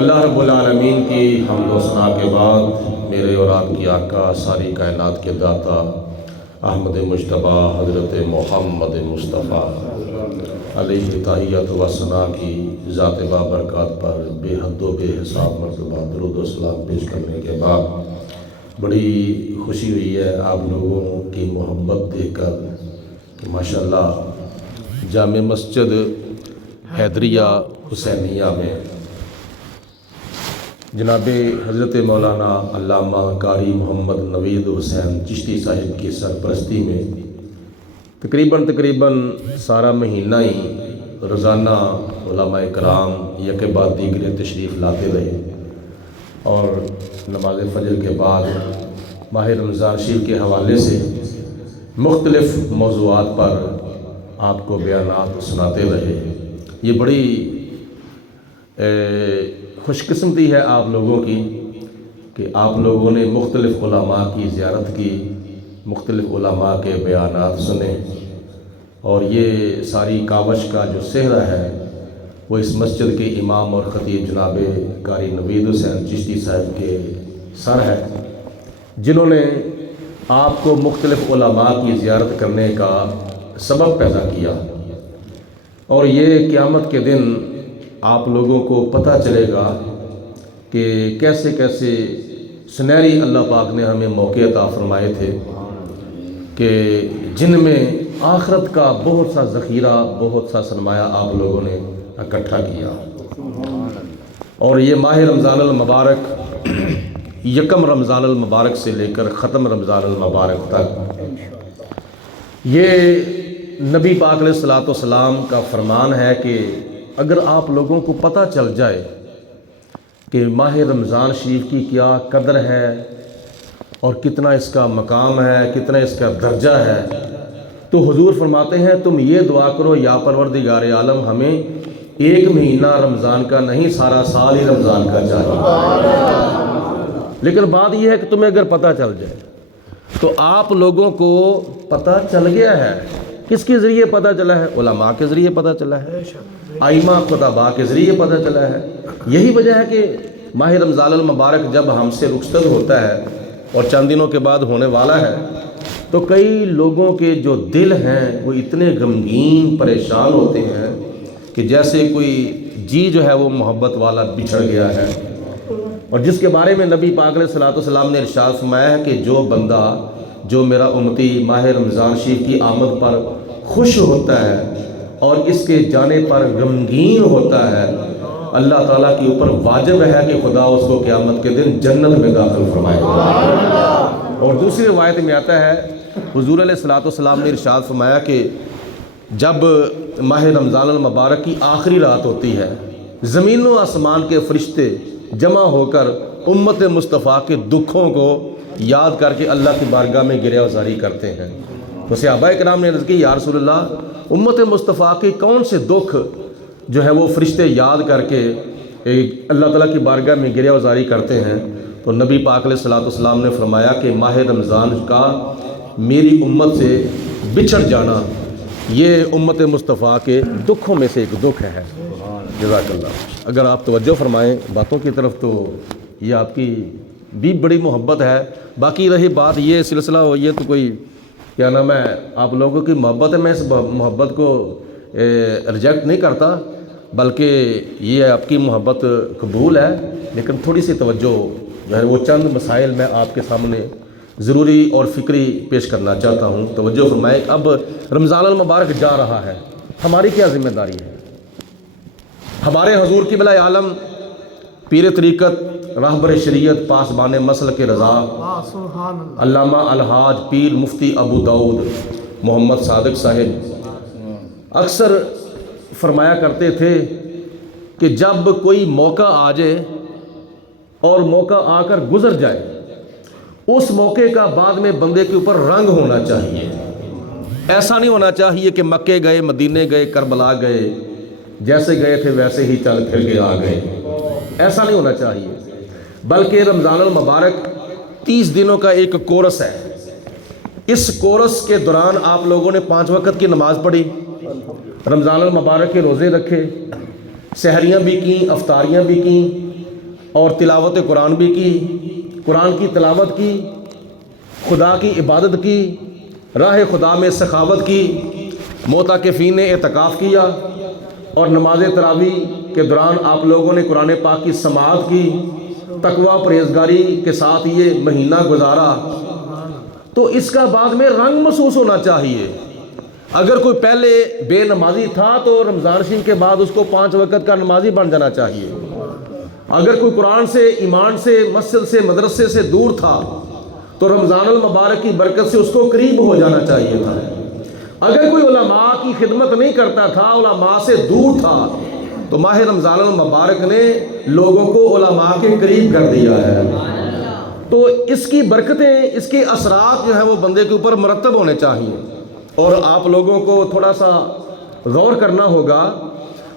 اللہ رب العالمین کی حمد و ثنا کے بعد میرے اور آپ کی آقا ساری کائنات کے داتا احمد مجتبی حضرت محمد مصطفیٰ علیہ تحیت و ثنا کی ذات بابرکات پر بے حد و بے حساب مرتبہ درود و سلام پیش کرنے کے بعد بڑی خوشی ہوئی ہے آپ لوگوں کی محبت دیکھ کر کہ ماشاءاللہ جامع مسجد حیدریہ حسینیہ میں جناب حضرت مولانا علامہ قاری محمد نوید حسین چشتی صاحب کی سرپرستی میں تقریباً سارا مہینہ ہی روزانہ علماء کرام یک بعد دیگر تشریف لاتے رہے اور نماز فجر کے بعد ماہ رمضان شریف کے حوالے سے مختلف موضوعات پر آپ کو بیانات سناتے رہے۔ یہ بڑی خوش قسمتی ہے آپ لوگوں کی کہ آپ لوگوں نے مختلف علماء کی زیارت کی، مختلف علماء کے بیانات سنے، اور یہ ساری کاوش کا جو سہرا ہے وہ اس مسجد کے امام اور خطیب جناب قاری نوید حسین چشتی صاحب کے سر ہے، جنہوں نے آپ کو مختلف علماء کی زیارت کرنے کا سبب پیدا کیا، اور یہ قیامت کے دن آپ لوگوں کو پتہ چلے گا کہ کیسے کیسے سنہری اللہ پاک نے ہمیں موقع عطا فرمائے تھے کہ جن میں آخرت کا بہت سا ذخیرہ، بہت سا سرمایہ آپ لوگوں نے اکٹھا کیا، اور یہ ماہ رمضان المبارک یکم رمضان المبارک سے لے کر ختم رمضان المبارک تک یہ نبی پاک علیہ الصلوۃ والسلام کا فرمان ہے کہ اگر آپ لوگوں کو پتہ چل جائے کہ ماہ رمضان شریف کی کیا قدر ہے اور کتنا اس کا مقام ہے، کتنا اس کا درجہ ہے، تو حضور فرماتے ہیں تم یہ دعا کرو یا پروردگار عالم ہمیں ایک مہینہ رمضان کا نہیں سارا سال ہی رمضان کا چاہیے۔ لیکن بات یہ ہے کہ تمہیں اگر پتہ چل جائے تو آپ لوگوں کو پتہ چل گیا ہے، کس کے ذریعے پتہ چلا ہے؟ علماء کے ذریعے پتہ چلا ہے، ائمہ خطباء کے ذریعے پتہ چلا ہے۔ یہی وجہ ہے کہ ماہ رمضان المبارک جب ہم سے رخصت ہوتا ہے اور چند دنوں کے بعد ہونے والا ہے تو کئی لوگوں کے جو دل ہیں وہ اتنے غمگین پریشان ہوتے ہیں کہ جیسے کوئی جی جو ہے وہ محبت والا بچھڑ گیا ہے، اور جس کے بارے میں نبی پاک علیہ الصلوۃ والسلام نے ارشاد فرمایا ہے کہ جو بندہ، جو میرا امتی ماہ رمضان شریف کی آمد پر خوش ہوتا ہے اور اس کے جانے پر غمگین ہوتا ہے، اللہ تعالیٰ کے اوپر واجب ہے کہ خدا اس کو قیامت کے دن جنت میں داخل فرمائے گا۔ اور دوسری روایت میں آتا ہے حضور علیہ الصلوۃ والسلام نے ارشاد فرمایا کہ جب ماہ رمضان المبارک کی آخری رات ہوتی ہے، زمین و آسمان کے فرشتے جمع ہو کر امت مصطفیٰ کے دکھوں کو یاد کر کے اللہ کی بارگاہ میں گریہ وزاری کرتے ہیں۔ تو صحابہ کرام نے عرض کی یا رسول اللہ امت مصطفیٰ کے کون سے دکھ جو ہے وہ فرشتے یاد کر کے اللہ تعالیٰ کی بارگاہ میں گریہ وزاری کرتے ہیں؟ تو نبی پاک علیہ الصلوۃ والسلام نے فرمایا کہ ماہ رمضان کا میری امت سے بچھڑ جانا یہ امت مصطفیٰ کے دکھوں میں سے ایک دکھ ہے۔ جزاک اللہ۔ اگر آپ توجہ فرمائیں باتوں کی طرف تو یہ آپ کی بھی بڑی محبت ہے۔ باقی رہی بات یہ سلسلہ ہو یہ تو کوئی کیا نام ہے آپ لوگوں کی محبت ہے، میں اس محبت کو ریجیکٹ نہیں کرتا، بلکہ یہ آپ کی محبت قبول ہے، لیکن تھوڑی سی توجہ جو ہے وہ چند مسائل میں آپ کے سامنے ضروری اور فکری پیش کرنا چاہتا ہوں۔ توجہ فرمائیں۔ اب رمضان المبارک جا رہا ہے، ہماری کیا ذمہ داری ہے؟ ہمارے حضور کی بلا عالم پیر طریقت راہبر شریعت پاسبان مسلک رضا علامہ الحاج پیر مفتی ابو داؤد محمد صادق صاحب اکثر فرمایا کرتے تھے کہ جب کوئی موقع آ جائے اور موقع آ کر گزر جائے، اس موقع کا بعد میں بندے کے اوپر رنگ ہونا چاہیے۔ ایسا نہیں ہونا چاہیے کہ مکے گئے، مدینے گئے، کربلا گئے، جیسے گئے تھے ویسے ہی چل پھر کے آ گئے، ایسا نہیں ہونا چاہیے، بلکہ رمضان المبارک 30 دنوں کا ایک کورس ہے۔ اس کورس کے دوران آپ لوگوں نے 5 وقت کی نماز پڑھی، رمضان المبارک کے روزے رکھے، سحریاں بھی کیں، افطاریاں بھی کیں، اور تلاوت قرآن بھی کی، قرآن کی تلاوت کی، خدا کی عبادت کی، راہ خدا میں سخاوت کی، معتکفین نے اعتکاف کیا، اور نماز تراویح کے دوران آپ لوگوں نے قرآن پاک کی سماعت کی، تقوی پرہیزگاری کے ساتھ یہ مہینہ گزارا، تو اس کا بعد میں رنگ محسوس ہونا چاہیے۔ اگر کوئی پہلے بے نمازی تھا تو رمضان شریف کے بعد اس کو 5 وقت کا نمازی بن جانا چاہیے۔ اگر کوئی قرآن سے، ایمان سے، مسجد سے، مدرسے سے دور تھا تو رمضان المبارک کی برکت سے اس کو قریب ہو جانا چاہیے تھا۔ اگر کوئی علماء کی خدمت نہیں کرتا تھا، علماء سے دور تھا، تو ماہ رمضان المبارک نے لوگوں کو علماء کے قریب کر دیا ہے۔ تو اس کی برکتیں، اس کے اثرات جو ہیں وہ بندے کے اوپر مرتب ہونے چاہیے۔ اور آپ لوگوں کو تھوڑا سا غور کرنا ہوگا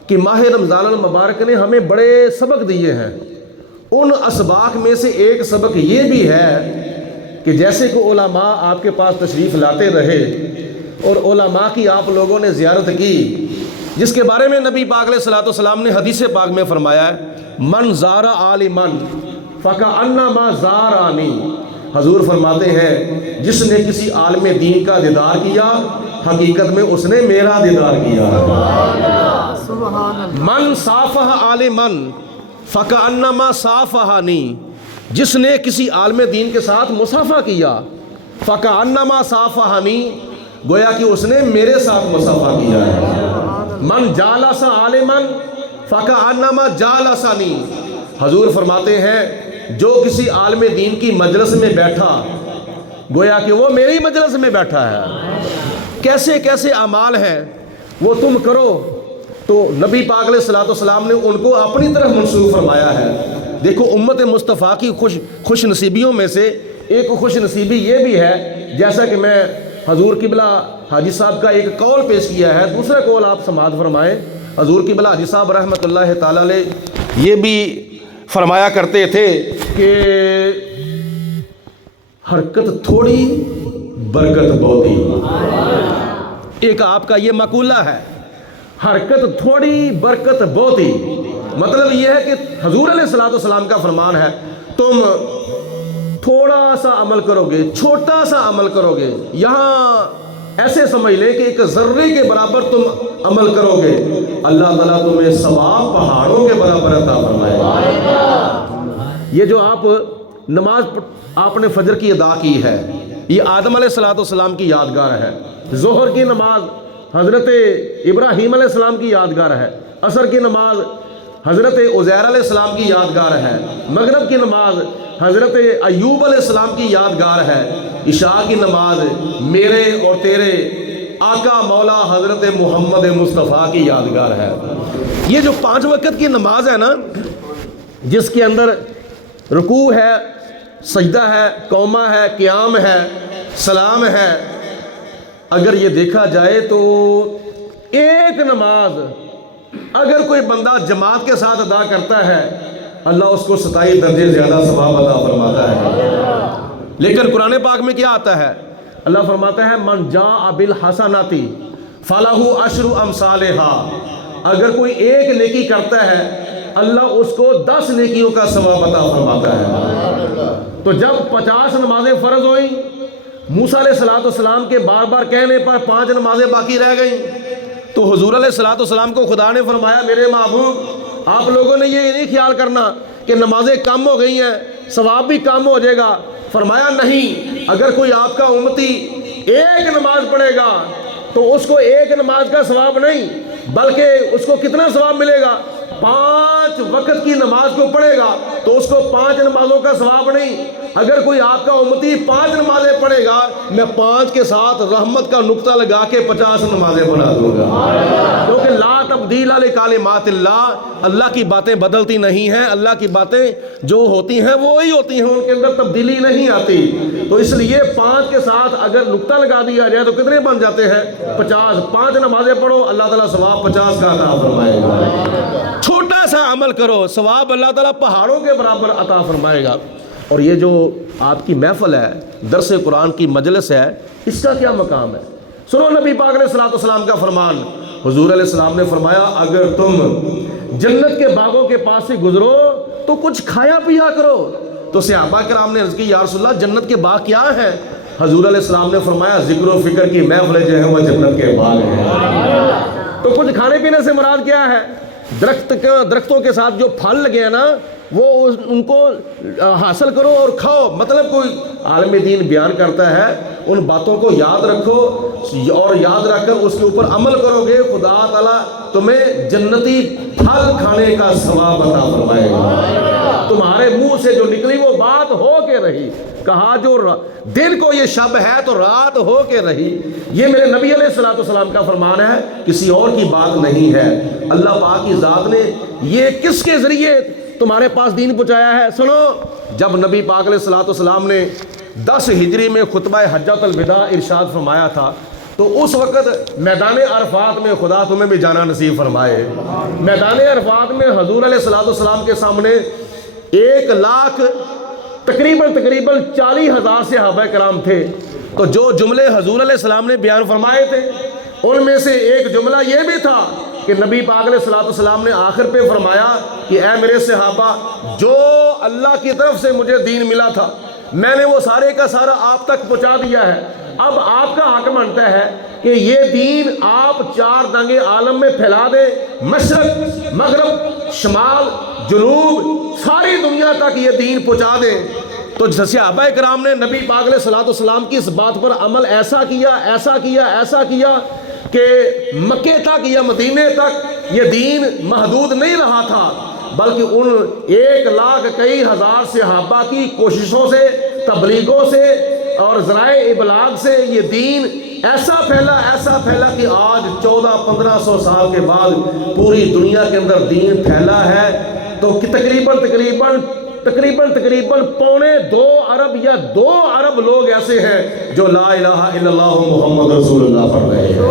کہ ماہ رمضان المبارک نے ہمیں بڑے سبق دیے ہیں۔ ان اسباق میں سے ایک سبق یہ بھی ہے کہ جیسے کہ علماء آپ کے پاس تشریف لاتے رہے اور علماء کی آپ لوگوں نے زیارت کی، جس کے بارے میں نبی پاک علیہ الصلوۃ والسلام نے حدیث پاک میں فرمایا ہے، من زار عالما فکأنما زارانی۔ حضور فرماتے ہیں جس نے کسی عالم دین کا دیدار کیا، حقیقت میں اس نے میرا دیدار کیا۔ من صافح عالما فکأنما صافحانی، جس نے کسی عالم دین کے ساتھ مصافحہ کیا، فکأنما صافحانی، گویا کہ اس نے میرے ساتھ مصافحہ کیا ہے۔ من جالس عالما فکأنما جالسنی، حضور فرماتے ہیں جو کسی عالم دین کی مجلس میں بیٹھا، گویا کہ وہ میری مجلس میں بیٹھا ہے۔ کیسے کیسے اعمال ہیں وہ تم کرو، تو نبی پاک علیہ الصلوۃ والسلام نے ان کو اپنی طرف منسوخ فرمایا ہے۔ دیکھو امت مصطفیٰ کی خوش نصیبیوں میں سے ایک خوش نصیبی یہ بھی ہے، جیسا کہ میں حضور قبلہ حاجی صاحب کا ایک قول پیش کیا ہے، دوسرا قول آپ سماعت فرمائیں۔ حضور قبلہ حاجی صاحب رحمۃ اللہ تعالی علیہ یہ بھی فرمایا کرتے تھے کہ حرکت تھوڑی برکت بہتی۔ ایک آپ کا یہ مقولہ ہے، حرکت تھوڑی برکت بہتی۔ مطلب یہ ہے کہ حضور علیہ الصلوۃ والسلام کا فرمان ہے، تم تھوڑا سا عمل کرو گے، چھوٹا سا عمل کرو گے، یہاں ایسے سمجھ لیں کہ ایک ذرے کے برابر تم عمل کرو گے، اللہ تعالیٰ تمہیں ثواب پہاڑوں کے برابر عطا فرمائے گا۔ یہ جو آپ نماز آپ نے فجر کی ادا کی ہے، یہ آدم علیہ الصلوۃ والسلام کی یادگار ہے۔ ظہر کی نماز حضرت ابراہیم علیہ السلام کی یادگار ہے۔ عصر کی نماز حضرت عزیر علیہ السلام کی یادگار ہے۔ مغرب کی نماز حضرت ایوب علیہ السلام کی یادگار ہے۔ عشاء کی نماز میرے اور تیرے آقا مولا حضرت محمد مصطفیٰ کی یادگار ہے۔ یہ جو 5 وقت کی نماز ہے نا، جس کے اندر رکوع ہے، سجدہ ہے، قومہ ہے، قیام ہے، سلام ہے، اگر یہ دیکھا جائے تو ایک نماز اگر کوئی بندہ جماعت کے ساتھ ادا کرتا ہے، اللہ اس کو 27 درجے زیادہ ثواب عطا فرماتا ہے۔ لیکن قرآن پاک میں کیا آتا ہے؟ اللہ فرماتا ہے من جاء بالحسنۃ فلہ عشر امثالھا، اگر کوئی ایک نیکی کرتا ہے اللہ اس کو 10 نیکیوں کا ثواب عطا فرماتا ہے۔ تو جب 50 نمازیں فرض ہوئیں، موسیٰ علیہ الصلوۃ والسلام کے بار بار کہنے پر 5 نمازیں باقی رہ گئیں، تو حضور علیہ الصلوۃ والسلام کو خدا نے فرمایا میرے محبوب آپ لوگوں نے یہ نہیں خیال کرنا کہ نمازیں کم ہو گئی ہیں ثواب بھی کم ہو جائے گا۔ فرمایا نہیں، اگر کوئی آپ کا امتی ایک نماز پڑھے گا تو اس کو ایک نماز کا ثواب نہیں بلکہ اس کو کتنا ثواب ملے گا؟ 5 وقت کی نماز کو پڑھے گا تو اس کو 5 نمازوں کا ثواب نہیں، اگر کوئی آپ کا امتی 5 نمازیں پڑھے گا میں 5 کے ساتھ رحمت کا نقطہ لگا کے 50 نمازیں بنا دوں گا، کیونکہ لا تبدیل لکلمات اللہ، اللہ کی باتیں بدلتی نہیں ہیں، اللہ کی باتیں جو ہوتی ہیں وہی ہوتی ہیں، ان کے اندر تبدیلی نہیں آتی۔ تو اس لیے 5 کے ساتھ اگر نقطہ لگا دیا جائے تو کتنے بن جاتے ہیں؟ 50۔ 5 نمازیں پڑھو اللہ تعالیٰ ثواب 50 کا عطا فرمائے گا۔ چھوٹا سا عمل کرو ثواب اللہ تعالیٰ پہاڑوں کے برابر عطا فرمائے گا۔ اور یہ جو آپ کی محفل ہے، درس قرآن کی مجلس ہے، اس کا کیا مقام ہے؟ سنو نبی پاک علیہ الصلوۃ والسلام کا فرمان، حضور علیہ السلام نے فرمایا اگر تم جنت کے باغوں کے پاس سے گزرو تو کچھ کھایا پیا کرو. تو صحابہ کرام نے عرض کی یا رسول اللہ جنت کے باغ کیا ہیں؟ حضور علیہ السلام نے فرمایا ذکر و فکر کی محفل جو ہے وہ جنت کے باغ ہیں. تو کچھ کھانے پینے سے مراد کیا ہے؟ درختوں کے ساتھ جو پھل لگے ہیں نا وہ ان کو حاصل کرو اور کھاؤ. مطلب کوئی عالم دین بیان کرتا ہے ان باتوں کو یاد رکھو اور یاد رکھ کر اس کے اوپر عمل کرو گے خدا تعالیٰ تمہیں جنتی پھل کھانے کا ثواب عطا فرمائے گا. تمہارے منہ سے جو نکلی وہ بات ہو کے رہی. کہا جو دن کو یہ شب ہے تو رات ہو کے رہی. یہ میرے نبی علیہ السلام کا فرمان ہے, کسی اور کی بات نہیں ہے. اللہ پاک کی ذات نے یہ کس کے ذریعے تمہارے پاس دین پہنچایا ہے؟ سنو, جب نبی پاک علیہ السلام نے 10 ہجری میں خطبہ حجۃ الوداع ارشاد فرمایا تھا تو اس وقت میدان عرفات میں خدا تمہیں بھی جانا نصیب فرمائے. میدان عرفات میں حضور علیہ السلام کے سامنے 1 لاکھ تقریباً 40,000 صحابہ کرام تھے. تو جو جملے حضور علیہ السلام نے بیان فرمائے تھے ان میں سے ایک جملہ یہ بھی تھا کہ نبی پاک علیہ السلام نے آخر پہ فرمایا کہ اے میرے صحابہ, جو اللہ کی طرف سے مجھے دین ملا تھا میں نے وہ سارے کا سارا آپ تک پہنچا دیا ہے. اب آپ کا حق بنتا ہے کہ یہ دین آپ 4 دانگے عالم میں پھیلا دیں, مشرق مغرب شمال جنوب ساری دنیا تک یہ دین پہنچا دیں. تو صحابہ کرام نے نبی پاک علیہ السلام کی اس بات پر عمل ایسا کیا کہ مکے تک یا مدینے تک یہ دین محدود نہیں رہا تھا, بلکہ ان 1 لاکھ کئی ہزار صحابہ کی کوششوں سے, تبلیغوں سے اور ذرائع ابلاغ سے یہ دین ایسا پھیلا کہ آج 1400-1500 سال کے بعد پوری دنیا کے اندر دین پھیلا ہے. تو تقریباً 2.25 ارب یا 2 ارب لوگ ایسے ہیں جو لا الہ الا اللہ محمد رسول اللہ پڑھ رہے ہیں.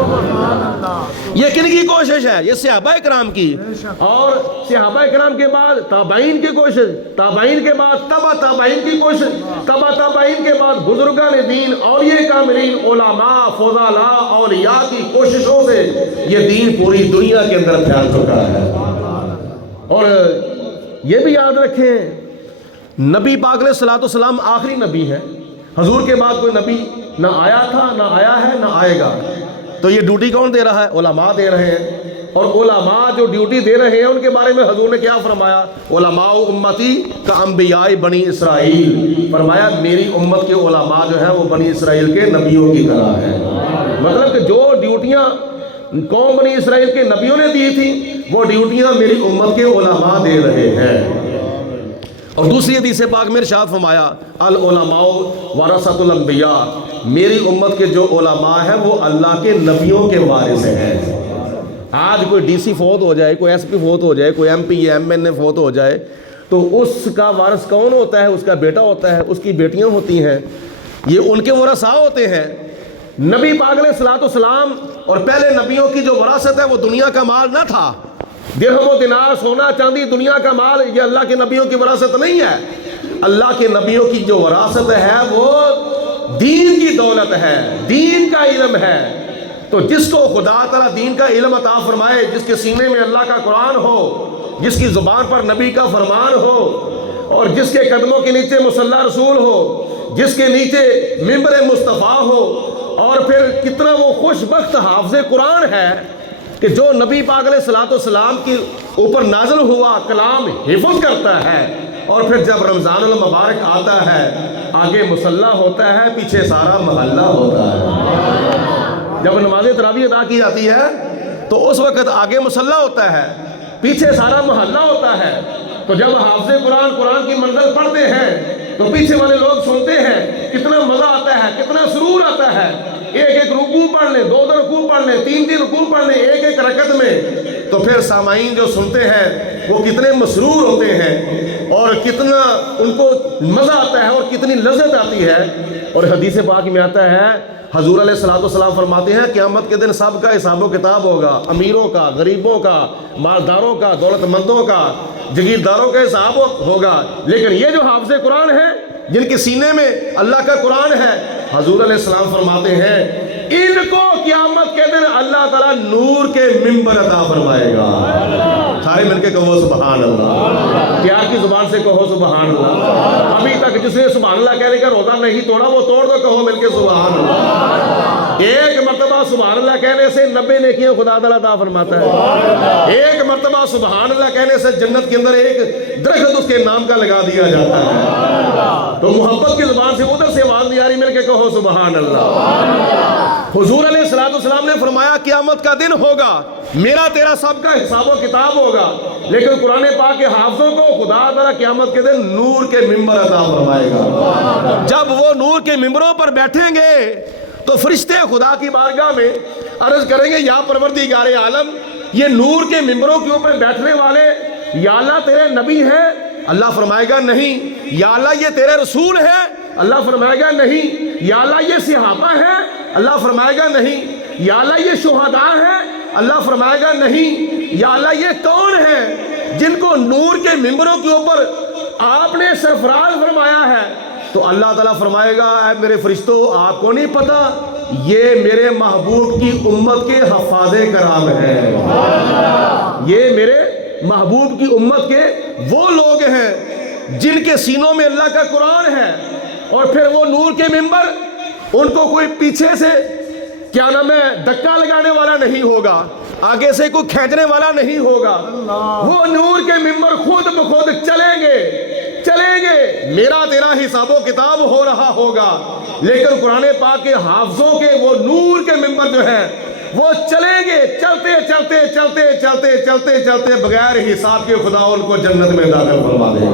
یہ کن کی کوشش ہے؟ یہ صحابہ کرام کی, اور صحابہ کرام کے بعد تابعین کی کوشش, تابعین کے بعد تبع تابعین کی کوشش, تبع تابعین کے بعد بزرگان دین, اولیاء کاملین, علماء, فضلاء, اولیاء کی کوششوں سے یہ دین پوری دنیا کے اندر پھیل چکا ہے. اور یہ بھی یاد رکھیں نبی پاک علیہ السلام آخری نبی ہے. حضور کے بعد کوئی نبی نہ آیا تھا, نہ آیا ہے, نہ آئے گا. تو یہ ڈیوٹی کون دے رہا ہے؟ علماء دے رہے ہیں. اور علماء جو ڈیوٹی دے رہے ہیں ان کے بارے میں حضور نے کیا فرمایا؟ علماء امتی کا انبیاء بنی اسرائیل. فرمایا میری امت کے علماء جو ہیں وہ بنی اسرائیل کے نبیوں کی طرح ہیں. مطلب کہ جو ڈیوٹیاں قوم بنی اسرائیل کے نبیوں نے دی تھی وہ ڈیوٹیاں میری امت کے علماء دے رہے ہیں. اور دوسری حدیث پاک میں ارشاد فرمایا العلماء ورثۃ الانبیاء, میری امت کے جو علماء ہیں وہ اللہ کے نبیوں کے وارث ہیں. آج کوئی ڈی سی فوت ہو جائے, کوئی ایس پی فوت ہو جائے, کوئی ایم پی یا ایم این اے فوت ہو جائے تو اس کا وارث کون ہوتا ہے؟ اس کا بیٹا ہوتا ہے, اس کی بیٹیاں ہوتی ہیں, یہ ان کے ورثاء ہوتے ہیں. نبی پاک علیہ السلام اور پہلے نبیوں کی جو وراثت ہے وہ دنیا کا مال نہ تھا. درہم و دینار, سونا چاندی, دنیا کا مال, یہ اللہ کے نبیوں کی وراثت نہیں ہے. اللہ کے نبیوں کی جو وراثت ہے وہ دین کی دولت ہے, دین کا علم ہے. تو جس کو خدا تعالیٰ دین کا علم عطا فرمائے, جس کے سینے میں اللہ کا قرآن ہو, جس کی زبان پر نبی کا فرمان ہو, اور جس کے قدموں کے نیچے مصلی رسول ہو, جس کے نیچے ممبر مصطفیٰ ہو, اور پھر کتنا وہ خوش بخت حافظ قرآن ہے کہ جو نبی پاک علیہ السلام کے اوپر نازل ہوا کلام حفظ کرتا ہے. اور پھر جب رمضان المبارک آتا ہے آگے مصلی ہوتا ہے, پیچھے سارا محلہ ہوتا ہے. جب نماز تراویح ادا کی جاتی ہے تو اس وقت آگے مصلی ہوتا ہے, پیچھے سارا محلہ ہوتا ہے. تو جب حافظ قرآن کی منزل پڑھتے ہیں تو پیچھے والے لوگ سنتے ہیں, کتنا مزہ آتا ہے, کتنا سرور آتا ہے. ایک رکوع پڑھ لیں, 2 رکوع پڑھ لیں, 3 رکوع پڑھ لیں ایک رکعت میں. تو پھر سامعین جو سنتے ہیں وہ کتنے مسرور ہوتے ہیں اور کتنا ان کو مزہ آتا ہے اور کتنی لذت آتی ہے. اور حدیث پاک میں آتا ہے حضور علیہ السلام فرماتے ہیں قیامت کے دن سب کا حساب و کتاب ہوگا, امیروں کا, غریبوں کا, مالداروں کا, دولت مندوں کا, جگیرداروں کا حساب ہوگا. لیکن یہ جو حافظ قرآن ہیں جن کے سینے میں اللہ کا قرآن ہے, حضور علیہ السلام فرماتے ہیں ان کو قیامت کے دن اللہ تعالیٰ نور کے ممبر عطا فرمائے گا. سارے مل کے کہو سبحان اللہ. پیار کی زبان سے کہو سبحان اللہ. ابھی تک جس نے سبحان اللہ کہنے کا روزہ نہیں توڑا وہ توڑ دو, کہو مل کے سبحان اللہ. ایک مرتبہ سبحان اللہ کہنے سے 90 نیکیاں خدا تعالیٰ عطا فرماتا ہے. ایک مرتبہ سبحان اللہ کہنے سے جنت کے اندر ایک درخت اس کے نام کا لگا دیا جاتا ہے. تو محبت کی زبان سے ادھر سے آواز نہیں آ رہی, مل کے کہو سبحان اللہ. حضور علیہ السلام نے فرمایا قیامت کا دن ہوگا, میرا تیرا سب کا حساب و کتاب ہوگا, لیکن قرآن پاک کے حافظوں کو خدا تعالیٰ قیامت کے دن نور کے ممبر عطا فرمائے گا. جب وہ نور کے ممبروں پر بیٹھیں گے تو فرشتے خدا کی بارگاہ میں عرض کریں گے, یا پروردگار عالم, یہ نور کے ممبروں کے اوپر بیٹھنے والے یا اللہ تیرے نبی ہیں؟ اللہ فرمائے گا نہیں. یا اللہ یہ تیرے رسول ہے؟ اللہ فرمائے گا نہیں. یا اللہ یہ صحابہ ہیں؟ اللہ فرمائے گا نہیں. یا اللہ یہ شہداء ہیں؟ اللہ فرمائے گا نہیں. یا اللہ یہ کون ہیں جن کو نور کے ممبروں کے اوپر آپ نے سرفراز فرمایا ہے؟ تو اللہ تعالیٰ فرمائے گا, اے میرے فرشتوں, آپ کو نہیں پتا یہ میرے محبوب کی امت کے حفاظ کرام ہیں. یہ میرے محبوب کی امت کے وہ لوگ ہیں جن کے سینوں میں اللہ کا قرآن ہے, اور پھر وہ نور کے ممبر, ان کو کوئی پیچھے سے کیا نام ہے دھکا لگانے والا نہیں ہوگا, آگے سے کوئی کھینچنے والا نہیں ہوگا. وہ نور کے ممبر خود بخود چلیں گے. میرا تیرا حساب و کتاب ہو رہا ہوگا, لیکن قرآن پاک کے حافظوں کے وہ نور کے ممبر جو ہیں وہ چلیں گے, چلتے بغیر حساب کے خدا ان کو جنت میں داخل فرما دے گا.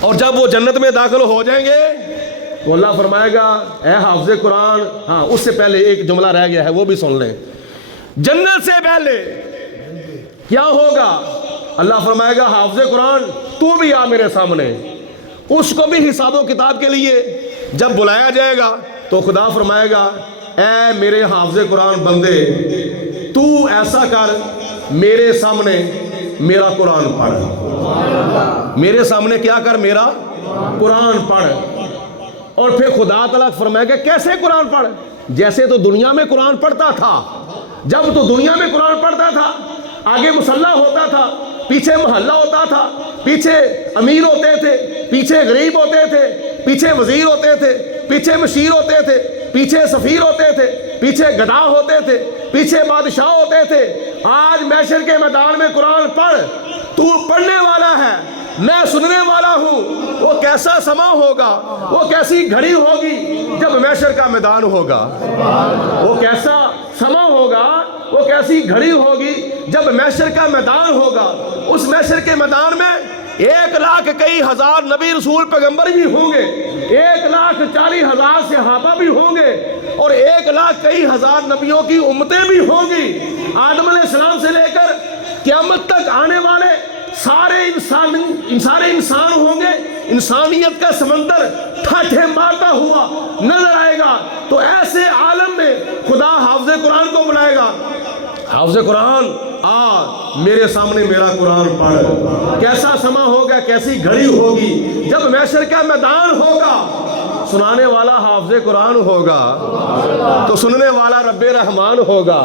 اور جب وہ جنت میں داخل ہو جائیں گے تو اللہ فرمائے گا, اے حافظ قرآن, ہاں اس سے پہلے ایک جملہ رہ گیا ہے وہ بھی سن لیں. جنت سے پہلے کیا ہوگا؟ اللہ فرمائے گا, حافظ قرآن تو بھی آ میرے سامنے. اس کو بھی حساب و کتاب کے لیے جب بلایا جائے گا تو خدا فرمائے گا, اے میرے حافظ قرآن بندے, تو ایسا کر, میرے سامنے میرا قرآن پڑھ. میرے سامنے کیا کر؟ میرا قرآن پڑھ. اور پھر خدا تعالیٰ فرمائے گا, کیسے قرآن پڑھ؟ جیسے تو دنیا میں قرآن پڑھتا تھا. جب تو دنیا میں قرآن پڑھتا تھا, آگے مصلی ہوتا تھا, پیچھے محلہ ہوتا تھا, پیچھے امیر ہوتے تھے, پیچھے غریب ہوتے تھے, پیچھے وزیر ہوتے تھے, پیچھے مشیر ہوتے تھے, پیچھے سفیر ہوتے تھے, پیچھے گدا ہوتے تھے, پیچھے بادشاہ ہوتے تھے. آج محشر کے میدان میں قرآن پڑھ, تو پڑھنے والا ہے, میں سننے والا ہوں. وہ کیسا سما ہوگا, وہ کیسی گھڑی ہوگی جب محشر کا میدان ہوگا. وہ کیسا سما ہوگا, وہ کیسی گھڑی ہوگی جب محشر کا میدان ہوگا. اس محشر کے میدان میں 1,00,000 کئی ہزار نبی رسول پیغمبر بھی ہوں گے, 1,40,000 صحابہ بھی ہوں گے, اور 1,00,000 کئی ہزار نبیوں کی امتیں بھی ہوں گی. آدم علیہ السلام سے لے کر قیامت تک آنے والے سارے انسان ہوں گے. انسانیت کا سمندر ٹھاٹھے مارتا ہوا نظر آئے گا. تو ایسے عالم میں خدا حافظ قرآن کو بلائے گا, حافظ قرآن آ میرے سامنے میرا قرآن پڑھ. کیسا سما ہوگا, کیسی گھڑی ہوگی جب محشر کا میدان ہوگا. سنانے والا حافظ قرآن ہوگا تو سننے والا رب رحمان ہوگا.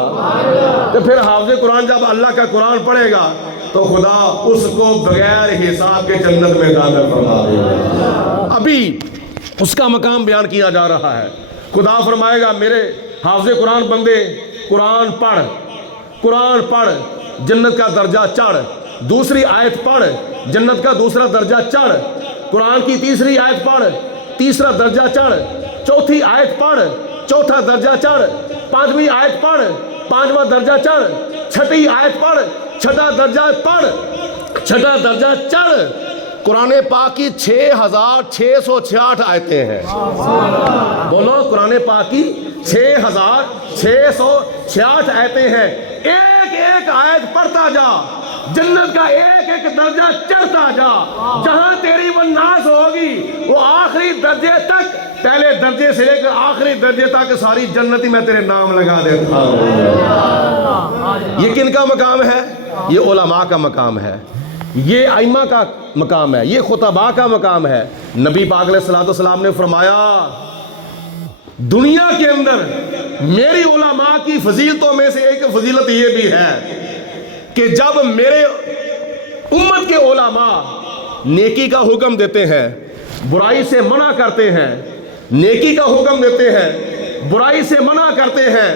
تو پھر حافظ قرآن جب اللہ کا قرآن پڑھے گا تو خدا اس کو بغیر حساب کے جنت میں داخل فرما دے گا. ابھی اس کا مقام بیان کیا جا رہا ہے. خدا فرمائے گا, میرے حافظ قرآن بندے قرآن پڑھ, قرآن پڑھ, جنت کا درجہ چڑھ. دوسری آیت پڑھ, جنت کا دوسرا درجہ چڑھ. قرآن کی تیسری آیت پڑھ, تیسرا درجہ چڑھ. چوتھی آیت پڑھ, چوتھا درجہ چڑھ. پانچویں آیت پڑھ, پانچواں درجہ چڑھ. چھٹی آیت پڑھ, چھٹا درجہ پڑھ, چھٹا درجہ چڑھ. قرآن پاک کی 6,666 آیتیں ہیں. بولو, قرآن پاک کی 6,666 آیتیں ہیں. ایک ایک آیت پڑھتا جا, جنت کا ایک ایک درجہ چڑھتا جا. جہاں تیری وہ ناز ہوگی وہ آخری درجے تک, پہلے درجے سے لے کر آخری درجے تک ساری جنتی میں تیرے نام لگا دیتا ہوں. یہ کن کا مقام ہے؟ یہ علماء کا مقام ہے, یہ ائمہ کا مقام ہے, یہ خطباء کا مقام ہے. نبی پاک علیہ الصلوۃ والسلام نے فرمایا, دنیا کے اندر میری علماء کی فضیلتوں میں سے ایک فضیلت یہ بھی ہے کہ جب میرے امت کے علماء نیکی کا حکم دیتے ہیں، برائی سے منع کرتے ہیں، نیکی کا حکم دیتے ہیں، برائی سے منع کرتے ہیں،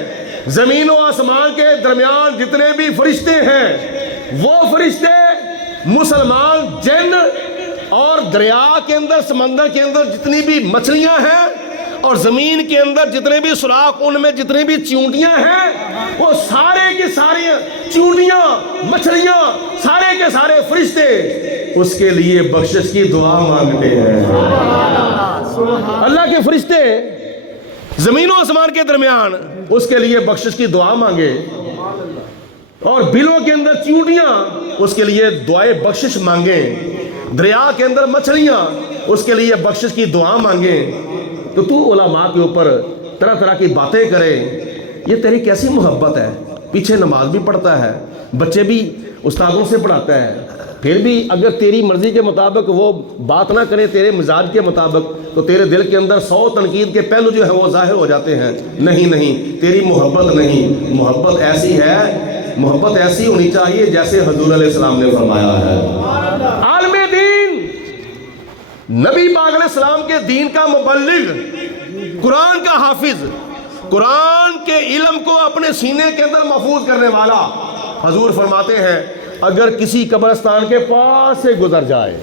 زمین و آسمان کے درمیان جتنے بھی فرشتے ہیں وہ فرشتے، مسلمان جن اور دریا کے اندر، سمندر کے اندر جتنی بھی مچھلیاں ہیں اور زمین کے اندر جتنے بھی سوراخ، ان میں جتنے بھی چیونٹیاں ہیں، وہ سارے کے سارے چیونٹیاں، مچھلیاں، سارے کے سارے فرشتے اس کے لیے بخشش کی دعا مانگتے ہیں۔ اللہ کے فرشتے زمین و آسمان کے درمیان اس کے لیے بخشش کی دعا مانگے، اور بلوں کے اندر چیونٹیاں اس کے لیے دعائے بخشش مانگیں، دریا کے اندر مچھلیاں اس کے لیے بخشش کی دعا مانگیں، تو علماء کے اوپر طرح طرح کی باتیں کرے، یہ تیری کیسی محبت ہے؟ پیچھے نماز بھی پڑھتا ہے، بچے بھی استادوں سے پڑھاتا ہے، پھر بھی اگر تیری مرضی کے مطابق وہ بات نہ کرے، تیرے مزاج کے مطابق، تو تیرے دل کے اندر 100 تنقید کے پہلو جو ہے وہ ظاہر ہو جاتے ہیں۔ نہیں، تیری محبت نہیں، محبت ایسی ہے، محبت ایسی ہونی چاہیے جیسے حضور علیہ السلام نے فرمایا ہے۔ عالم دین، نبی پاک علیہ السلام کے دین کا مبلغ، قرآن کا حافظ، قرآن کے علم کو اپنے سینے کے اندر محفوظ کرنے والا، حضور فرماتے ہیں اگر کسی قبرستان کے پاس سے گزر جائے،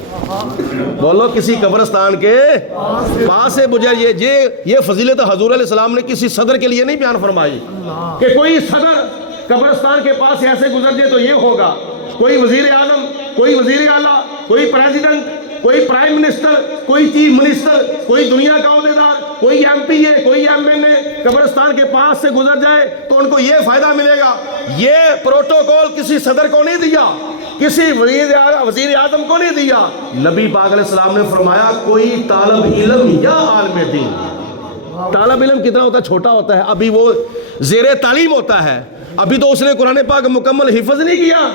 بولو کسی قبرستان کے پاس سے گزر، یہ فضیلت حضور علیہ السلام نے کسی صدر کے لیے نہیں بیان فرمائی کہ کوئی صدر قبرستان کے پاس ایسے گزر جائے تو یہ ہوگا، کوئی وزیر اعظم، کوئی وزیر اعلیٰ، کوئی پریزیڈنٹ، کوئی پرائم منسٹر، کوئی چیف منسٹر، کوئی دنیا کا عہدیدار، کوئی ایم پی اے، کوئی ایم این اے قبرستان کے پاس سے گزر جائے تو ان کو یہ فائدہ ملے گا۔ یہ پروٹوکول کسی صدر کو نہیں دیا، کسی وزیر اعظم کو نہیں دیا، نبی پاک علیہ السلام نے فرمایا کوئی طالب علم یا عالم دین، طالب علم کتنا ہوتا ہے؟ چھوٹا ہوتا ہے، ابھی وہ زیر تعلیم ہوتا ہے، ابھی تو اس نے قرآن پاک مکمل حفظ نہیں کیا،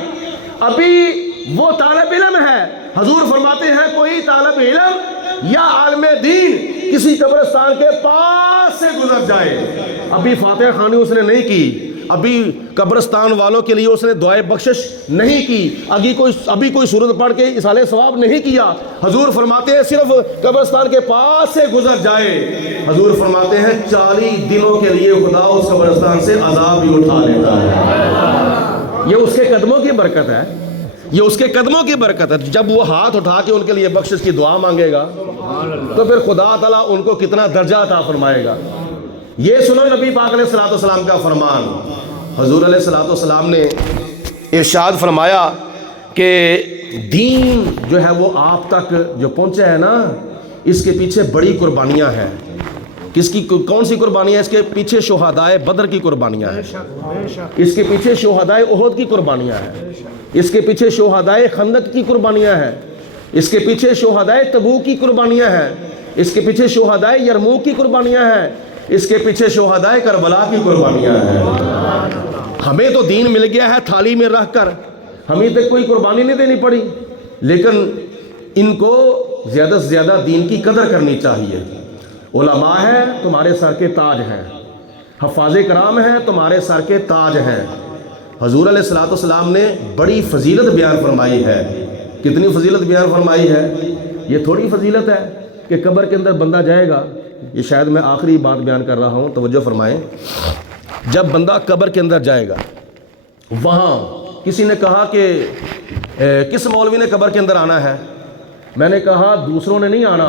ابھی وہ طالب علم ہے۔ حضور فرماتے ہیں کوئی طالب علم یا عالم دین کسی قبرستان کے پاس سے گزر جائے، ابھی فاتحہ خوانی اس نے نہیں کی، ابھی قبرستان والوں کے لیے اس نے دعائے بخشش نہیں کی، ابھی کوئی سورت پڑھ کے ایصال ثواب نہیں کیا، حضور فرماتے ہیں صرف قبرستان کے پاس سے گزر جائے، حضور فرماتے ہیں 40 دنوں کے لیے خدا اس قبرستان سے عذاب بھی اٹھا لیتا ہے۔ یہ اس کے قدموں کی برکت ہے، یہ اس کے قدموں کی برکت ہے۔ جب وہ ہاتھ اٹھا کے ان کے لیے بخشش کی دعا مانگے گا تو پھر خدا تعالیٰ ان کو کتنا درجہ عطا فرمائے گا۔ یہ سنو نبی پاک علیہ السلام کا فرمان، حضور علیہ السلام نے ارشاد فرمایا کہ دین جو ہے وہ آپ تک جو پہنچا ہے نا، اس کے پیچھے بڑی قربانیاں ہیں۔ کس کی کون سی قربانیاں؟ اس کے پیچھے شہدائے بدر کی قربانیاں ہیں، اس کے پیچھے شہدائے احد کی قربانیاں ہیں، اس کے پیچھے شہدائے خندق کی قربانیاں ہیں، اس کے پیچھے شہدائے تبوک کی قربانیاں ہیں، اس کے پیچھے شہدائے یرموک کی قربانیاں ہیں، اس کے پیچھے شہدائے کربلا کی قربانیاں ہیں۔ ہمیں تو دین مل گیا ہے تھالی میں رکھ کر، ہمیں تک کوئی قربانی نہیں دینی پڑی، لیکن ان کو زیادہ سے زیادہ دین کی قدر کرنی چاہیے۔ علماء ہیں تمہارے سر کے تاج ہیں، حفاظ کرام ہیں تمہارے سر کے تاج ہیں۔ حضور علیہ السلام نے بڑی فضیلت بیان فرمائی ہے۔ کتنی فضیلت بیان فرمائی ہے؟ یہ تھوڑی فضیلت ہے کہ قبر کے اندر بندہ جائے گا، یہ شاید میں آخری بات بیان کر رہا ہوں، توجہ فرمائیں۔ جب بندہ قبر کے اندر جائے گا، وہاں کسی نے کہا کہ کس مولوی نے قبر کے اندر آنا ہے؟ میں نے کہا دوسروں نے نہیں آنا،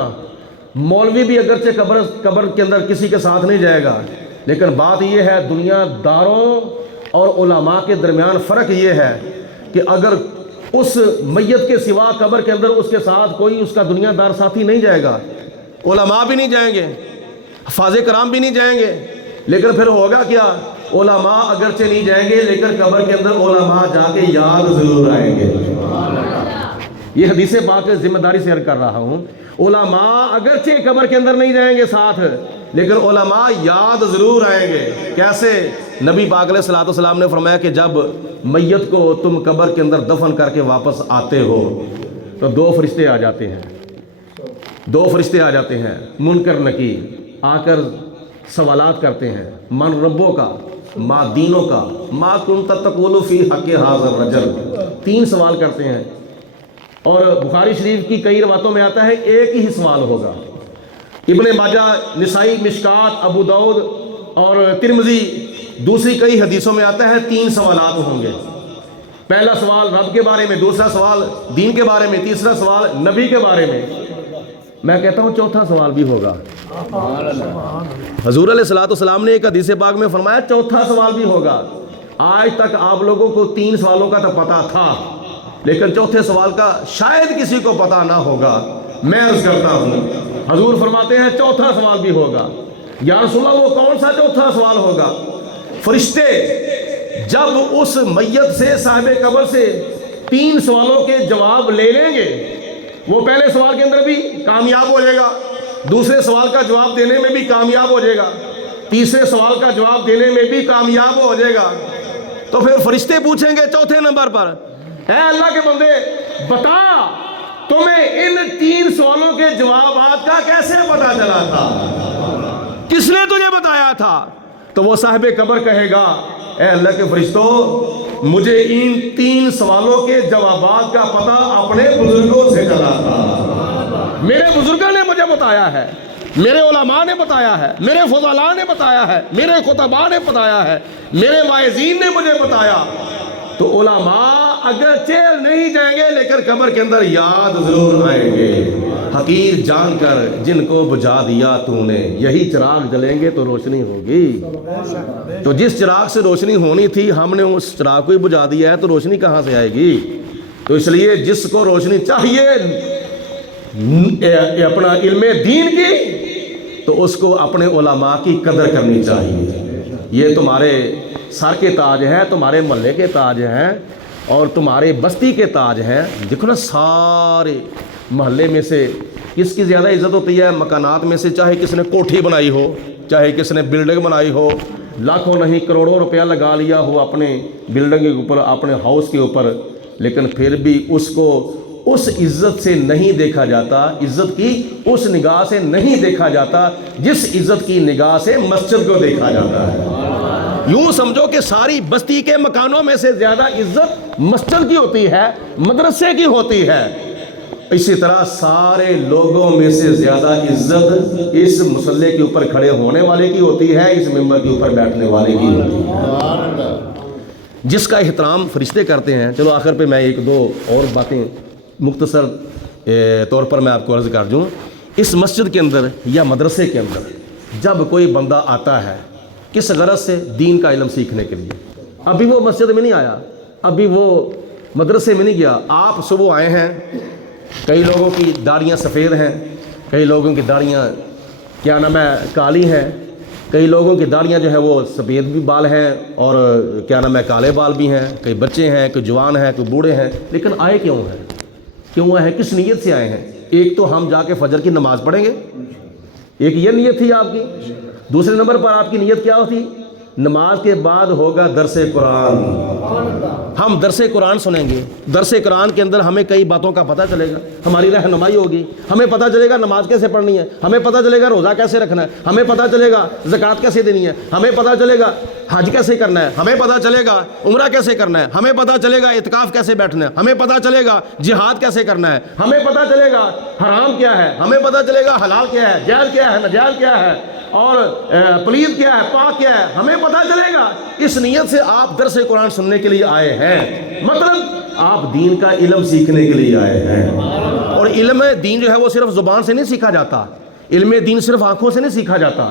مولوی بھی اگرچہ قبر کے اندر کسی کے ساتھ نہیں جائے گا، لیکن بات یہ ہے دنیا داروں اور علماء کے درمیان فرق یہ ہے کہ اگر اس میت کے سوا قبر کے اندر اس کے ساتھ کوئی اس کا دنیا دار ساتھی نہیں جائے گا، علماء بھی نہیں جائیں گے، حفاظ کرام بھی نہیں جائیں گے، لیکن پھر ہوگا کیا؟ علماء اگرچہ نہیں جائیں گے لیکن قبر کے اندر علماء جا کے یاد ضرور آئیں گے۔ یہ حدیث پاک ذمہ داری سے عرض کر رہا ہوں، علماء اگرچہ قبر کے اندر نہیں جائیں گے ساتھ، لیکن علماء یاد ضرور آئیں گے۔ کیسے؟ نبی پاک علیہ السلام نے فرمایا کہ جب میت کو تم قبر کے اندر دفن کر کے واپس آتے ہو تو 2 فرشتے آ جاتے ہیں، 2 فرشتے آ جاتے ہیں، منکر نکیر، آ کر سوالات کرتے ہیں، من ربوں کا، ما دینوں کا، ما کنت تقول فی حق ھذا الرجل، 3 سوال کرتے ہیں۔ اور بخاری شریف کی کئی روایتوں میں آتا ہے ایک ہی سوال ہوگا۔ ابن ماجہ، نسائی، مشکات، ابو داؤد اور ترمذی، دوسری کئی حدیثوں میں آتا ہے 3 سوالات ہوں گے۔ پہلا سوال رب کے بارے میں، دوسرا سوال دین کے بارے میں، تیسرا سوال نبی کے بارے میں۔ میں کہتا ہوں چوتھا سوال بھی ہوگا۔ حضور علیہ الصلوۃ والسلام نے ایک حدیث پاک میں فرمایا چوتھا سوال بھی ہوگا۔ آج تک آپ لوگوں کو 3 سوالوں کا تو پتہ تھا، لیکن چوتھے سوال کا شاید کسی کو پتہ نہ ہوگا۔ میں عرض کرتا ہوں، حضور فرماتے ہیں چوتھا سوال بھی ہوگا۔ یا رسول اللہ وہ کون سا چوتھا سوال ہوگا؟ فرشتے جب اس میت سے، صاحب قبر سے 3 سوالوں کے جواب لے لیں گے، وہ پہلے سوال کے اندر بھی کامیاب ہو جائے گا، دوسرے سوال کا جواب دینے میں بھی کامیاب ہو جائے گا، تیسرے سوال کا جواب دینے میں بھی کامیاب ہو جائے گا، تو پھر فرشتے پوچھیں گے چوتھے نمبر پر، اے اللہ کے بندے بتا تمہیں ان 3 سوالوں کے جوابات کا کیسے پتا چلا تھا، کس نے تجھے بتایا تھا؟ تو وہ صاحب قبر کہے گا اے اللہ کے فرشتوں مجھے ان 3 سوالوں کے جوابات کا پتہ اپنے بزرگوں سے چلا تھا، میرے بزرگوں نے مجھے بتایا ہے، میرے علماء نے بتایا ہے، میرے فضلاء نے بتایا ہے، میرے خطباء نے بتایا ہے، میرے واعظین نے مجھے بتایا۔ تو علماء اگرچہ نہیں جائیں گے لیکن قبر کے اندر یاد ضرور آئیں گے، حقیر جان کر جن کو بجھا دیا تو نے، یہی چراغ جلیں گے تو روشنی ہوگی۔ تو جس چراغ سے روشنی ہونی تھی ہم نے اس چراغ کو ہی بجھا دیا ہے، تو روشنی کہاں سے آئے گی؟ تو اس لیے جس کو روشنی چاہیے اپنا علم دین کی، تو اس کو اپنے علماء کی قدر کرنی چاہیے۔ یہ تمہارے سر کے تاج ہیں، تمہارے محلے کے تاج ہیں، اور تمہارے بستی کے تاج ہیں۔ دیکھو نا سارے محلے میں سے کس کی زیادہ عزت ہوتی ہے؟ مکانات میں سے چاہے کس نے کوٹھی بنائی ہو، چاہے کس نے بلڈنگ بنائی ہو، لاکھوں نہیں کروڑوں روپیہ لگا لیا ہو اپنے بلڈنگ کے اوپر، اپنے ہاؤس کے اوپر، لیکن پھر بھی اس کو اس عزت سے نہیں دیکھا جاتا، عزت کی اس نگاہ سے نہیں دیکھا جاتا جس عزت کی نگاہ سے مسجد کو دیکھا جاتا ہے۔ یوں سمجھو کہ ساری بستی کے مکانوں میں سے زیادہ عزت مسجد کی ہوتی ہے، مدرسے کی ہوتی ہے۔ اسی طرح سارے لوگوں میں سے زیادہ عزت اس مصلی کے اوپر کھڑے ہونے والے کی ہوتی ہے، اس ممبر کے اوپر بیٹھنے والے کی ہوتی ہے، جس کا احترام فرشتے کرتے ہیں۔ چلو آخر پہ میں 1-2 اور باتیں مختصر طور پر میں آپ کو عرض کر دوں۔ اس مسجد کے اندر یا مدرسے کے اندر جب کوئی بندہ آتا ہے کس غرض سے؟ دین کا علم سیکھنے کے لیے۔ ابھی وہ مسجد میں نہیں آیا، ابھی وہ مدرسے میں نہیں گیا، آپ صبح آئے ہیں، کئی لوگوں کی داڑیاں سفید ہیں، کئی لوگوں کی داڑیاں کیا نام ہے کالی ہیں، کئی لوگوں کی داڑیاں جو ہے وہ سفید بھی بال ہیں اور کیا نام ہے کالے بال بھی ہیں، کئی بچے ہیں، کوئی جوان ہیں، کوئی بوڑھے ہیں، لیکن آئے کیوں ہیں؟ کیوں آئے ہیں؟ کس نیت سے آئے ہیں؟ ایک تو ہم جا کے فجر کی نماز پڑھیں گے، ایک یہ نیت تھی آپ کی۔ دوسرے نمبر پر آپ کی نیت کیا ہوتی؟ نماز کے بعد ہوگا درس قرآن، ہم درس قرآن سنیں گے، درس قرآن کے اندر ہمیں کئی باتوں کا پتہ چلے گا، ہماری رہنمائی ہوگی، ہمیں پتہ چلے گا نماز کیسے پڑھنی ہے، ہمیں پتہ چلے گا روزہ کیسے رکھنا ہے، ہمیں پتہ چلے گا زکوٰۃ کیسے دینی ہے، ہمیں پتہ چلے گا حج کیسے کرنا ہے، ہمیں پتہ چلے گا عمرہ کیسے کرنا ہے، ہمیں پتہ چلے گا اعتکاف کیسے بیٹھنا ہے، ہمیں پتہ چلے گا جہاد کیسے کرنا ہے، ہمیں پتہ چلے گا حرام کیا ہے، ہمیں پتہ چلے گا حلال کیا ہے، جائز کیا ہے، ناجائز کیا ہے، اور پلید کیا ہے، پاک کیا ہے، ہمیں پتہ چلے گا۔ اس نیت سے آپ درس قرآن سننے کے لیے آئے ہیں، مطلب آپ دین کا علم سیکھنے کے لیے آئے ہیں۔ اور علم دین جو ہے وہ صرف زبان سے نہیں سیکھا جاتا، علم دین صرف آنکھوں سے نہیں سیکھا جاتا،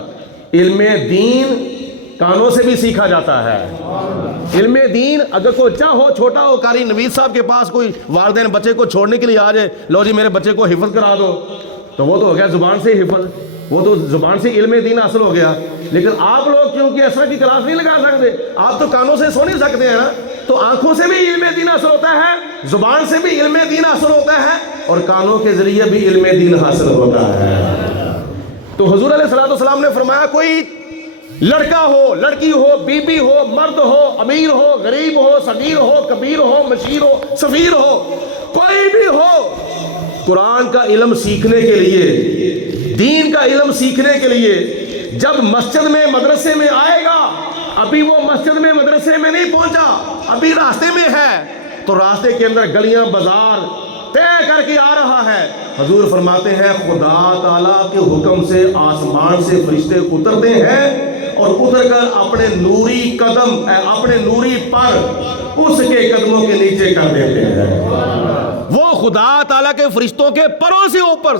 علم دین کانوں سے بھی سیکھا جاتا ہے۔ علم دین اگر کوئی چاہو چھوٹا ہو، قاری نوید صاحب کے پاس کوئی والدین بچے کو چھوڑنے کے لیے آ جائے، لو جی میرے بچے کو حفظ کرا دو، تو وہ تو ہو گیا زبان سے حفظ، وہ تو زبان سے علم دین حاصل ہو گیا۔ لیکن آپ لوگ کیونکہ اس طرح کی کلاس نہیں لگا سکتے، آپ تو کانوں سے سو نہیں سکتے ہیں نا، تو آنکھوں سے بھی علم دین حاصل ہوتا ہے، زبان سے بھی علم دین حاصل ہوتا ہے، اور کانوں کے ذریعے بھی علم دین حاصل ہوتا ہے۔ تو حضور علیہ الصلوۃ والسلام نے فرمایا کوئی لڑکا ہو، لڑکی ہو، بی بی ہو، مرد ہو، امیر ہو، غریب ہو، صغیر ہو، کبیر ہو، مشیر ہو، صغیر ہو، کوئی بھی ہو، قرآن کا علم سیکھنے کے لیے، دین کا علم سیکھنے کے لیے جب مسجد میں مدرسے میں آئے گا، ابھی وہ مسجد میں مدرسے میں نہیں پہنچا، ابھی راستے میں ہے، تو راستے کے اندر گلیاں بازار طے کر کے آ رہا ہے، حضور فرماتے ہیں خدا تعالیٰ کے حکم سے آسمان سے فرشتے اترتے ہیں اور اتر کر اپنے نوری قدم، اپنے نوری پر اس کے قدموں کے نیچے کر دیتے ہیں۔ وہ خدا تعالیٰ کے فرشتوں کے پروں سے اوپر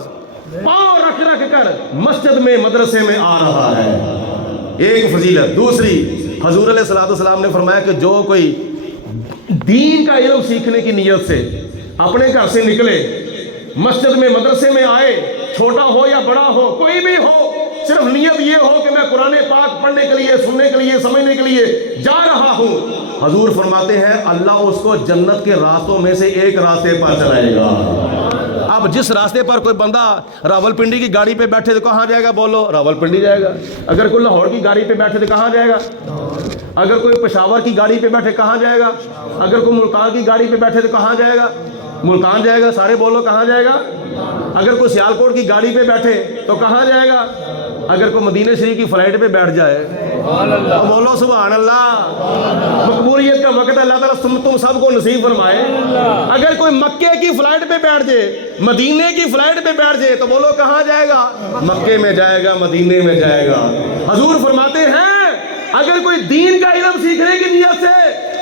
پاؤں رکھ رکھ کر مسجد میں مدرسے میں آ رہا ہے۔ ایک فضیلت۔ دوسری، حضور علیہ السلام نے فرمایا کہ جو کوئی دین کا علم سیکھنے کی نیت سے اپنے گھر سے نکلے، مسجد میں مدرسے میں آئے، چھوٹا ہو یا بڑا ہو، کوئی بھی ہو، صرف نیت یہ ہو کہ میں قرآن پاک پڑھنے کے لیے، سننے کے لیے، سمجھنے کے لیے جا رہا ہوں، حضور فرماتے ہیں اللہ اس کو جنت کے راستوں میں سے ایک راستے پر چلائے گا۔ اب جس راستے پر کوئی بندہ راولپنڈی کی گاڑی پہ بیٹھے تو کہاں جائے گا؟ بولو، راولپنڈی جائے گا۔ اگر کوئی لاہور کی گاڑی پہ بیٹھے تو کہاں جائے گا؟ اگر کوئی پشاور کی گاڑی پہ بیٹھے کہاں جائے گا؟ اگر کوئی ملتان کی گاڑی پہ بیٹھے تو کہاں جائے گا؟ ملتان جائے گا۔ سارے بولو کہاں جائے گا؟ اگر کوئی سیالکوٹ کی گاڑی پہ بیٹھے تو کہاں جائے گا؟ اگر کوئی مدینہ شریف کی فلائٹ پہ بیٹھ جائے تو بولو سبحان اللہ۔ مقبولیت کا وقت اللہ تعالیٰ تم سب کو نصیب فرمائے۔ اگر کوئی مکے کی فلائٹ پہ بیٹھ جائے، مدینے کی فلائٹ پہ بیٹھ جائے تو بولو کہاں جائے گا؟ مکے میں جائے گا، مدینے میں جائے گا۔ حضور فرماتے ہیں اگر کوئی دین کا علم سیکھنے کی نیت سے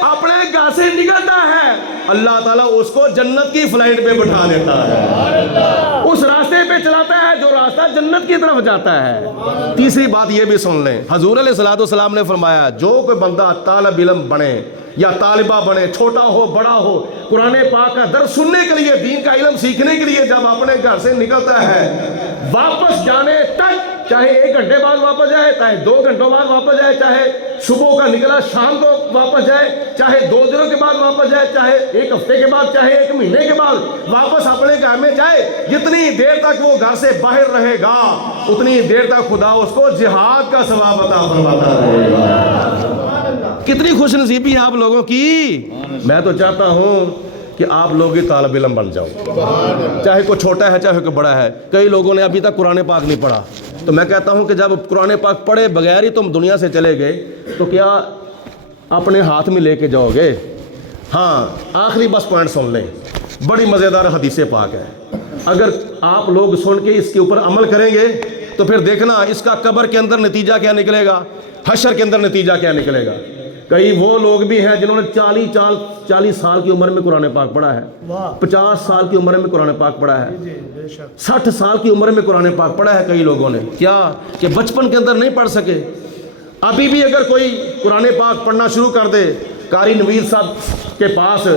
اپنے گھر سے نکلتا ہے، اللہ تعالیٰ اس کو جنت کی فلائٹ پہ بٹھا دیتا ہے، اس راستے پہ چلاتا ہے جو راستہ جنت کی طرف جاتا ہے۔ تیسری بات یہ بھی سن لیں، حضور علیہ السلام نے فرمایا جو کوئی بندہ طالب علم بنے یا طالبہ بنے، چھوٹا ہو بڑا ہو، قرآن پاک کا درس سننے کے لیے، دین کا علم سیکھنے کے لیے جب اپنے گھر سے نکلتا ہے، واپس جانے تک، چاہے 1 گھنٹے بعد واپس جائے، چاہے 2 گھنٹوں بعد واپس جائے، چاہے صبح کا نکلا شام کو واپس جائے، چاہے 2 دنوں کے بعد واپس جائے، چاہے 1 ہفتے کے بعد، چاہے 1 مہینے کے بعد واپس اپنے گھر میں جائے، جتنی دیر تک وہ گھر سے باہر رہے گا اتنی دیر تک خدا اس کو جہاد کا ثواب عطا فرماتا رہے گا۔ کتنی خوش نصیبی ہے آپ لوگوں کی۔ میں تو چاہتا ہوں کہ آپ لوگ طالب علم بن جاؤ، چاہے کوئی چھوٹا ہے چاہے کوئی بڑا ہے۔ کئی لوگوں نے ابھی تک قرآن پاک نہیں پڑھا، تو میں کہتا ہوں کہ جب قرآن پاک پڑھے بغیر ہی تم دنیا سے چلے گئے تو کیا اپنے ہاتھ میں لے کے جاؤ گے؟ ہاں، آخری بس پوائنٹ سن لیں، بڑی مزیدار حدیث پاک ہے، اگر آپ لوگ سن کے اس کے اوپر عمل کریں گے تو پھر دیکھنا اس کا قبر کے اندر نتیجہ کیا نکلے گا، حشر کے اندر نتیجہ کیا نکلے گا۔ کئی وہ لوگ بھی ہیں جنہوں نے 40 سال کی عمر میں قرآن پاک پڑھا ہے، 50 سال کی عمر میں قرآن پاک پڑھا ہے، 60 سال کی عمر میں قرآن پاک پڑھا ہے کئی لوگوں نے، کیا کہ بچپن کے اندر نہیں پڑھ سکے۔ ابھی بھی اگر کوئی قرآن پاک پڑھنا شروع کر دے قاری نویر صاحب کے پاس،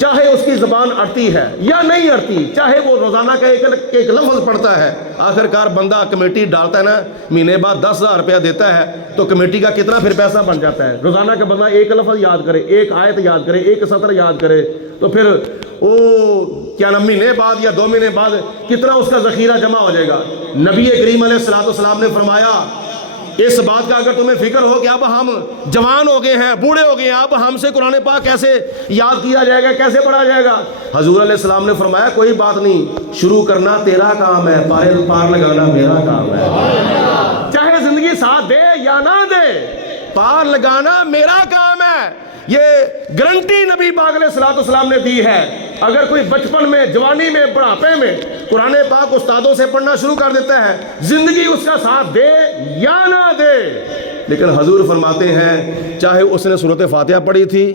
چاہے اس کی زبان اڑتی ہے یا نہیں اڑتی، چاہے وہ روزانہ کا ایک لفظ پڑھتا ہے، آخر کار بندہ کمیٹی ڈالتا ہے نا، مہینے بعد 10,000 روپیہ دیتا ہے تو کمیٹی کا کتنا پھر پیسہ بن جاتا ہے۔ روزانہ کا بندہ ایک لفظ یاد کرے، ایک آیت یاد کرے، ایک سطر یاد کرے تو پھر وہ کیا نام مہینے بعد یا 2 مہینے بعد کتنا اس کا ذخیرہ جمع ہو جائے گا۔ نبی کریم علیہ السلام نے فرمایا اس بات کا اگر تمہیں فکر ہو کہ اب ہم جوان ہو گئے ہیں، بوڑھے ہو گئے ہیں، اب ہم سے قرآن پاک کیسے یاد کیا جائے گا، کیسے پڑھا جائے گا، حضور علیہ السلام نے فرمایا کوئی بات نہیں، شروع کرنا تیرا کام ہے، پار لگانا میرا کام ہے۔ چاہے زندگی ساتھ دے یا نہ دے، پار لگانا میرا کام ہے۔ یہ گارنٹی نبی پاک علیہ السلام نے دی ہے۔ اگر کوئی بچپن میں، جوانی میں، بڑھاپے میں قرآن پاک استادوں سے پڑھنا شروع کر دیتا ہے، زندگی اس کا ساتھ دے یا نہ دے، لیکن حضور فرماتے ہیں چاہے اس نے سورۃ فاتحہ پڑھی تھی،